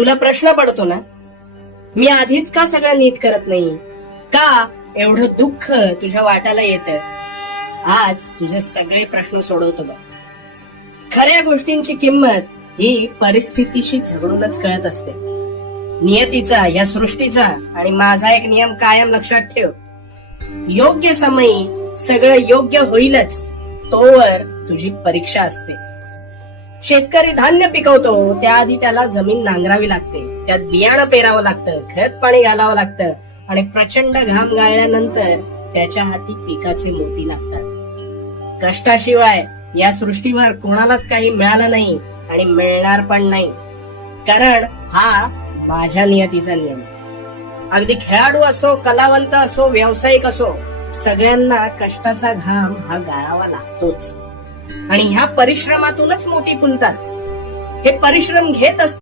तुला प्रश्न पडतो ना, मी आधीच का सगळं नीट करत नाही, का एवढं दुःख तुझ्या वाट्याला येतं? आज तुझे सगळे प्रश्न सोडवतो बघ. खऱ्या गोष्टींची किंमत ही परिस्थितीशी झगडूनच कळत असते. नियतीचा, या सृष्टीचा आणि माझा एक नियम कायम लक्षात ठेव. योग्य समयी सगळं योग्य होईलच, तोवर तुझी परीक्षा असते. शेतकरी धान्य पिकवतो त्याआधी त्याला जमीन नांगरावी लागते, त्यात बियाणं पेरावं लागतं, खत पाणी घालावं लागतं आणि प्रचंड घाम गाळल्यानंतर त्याच्या हाती पिकाचे मोती लागतात. कष्टाशिवाय या सृष्टीवर कोणालाच काही मिळालं नाही आणि मिळणार पण नाही, कारण हा माझ्या नियतीचा नियम. अगदी खेळाडू असो, कलावंत असो, व्यावसायिक असो, सगळ्यांना कष्टाचा घाम हा गाळावा लागतोच आणि ह्या परिश्रमातूनच मोती फुलतात. हे परिश्रम घेत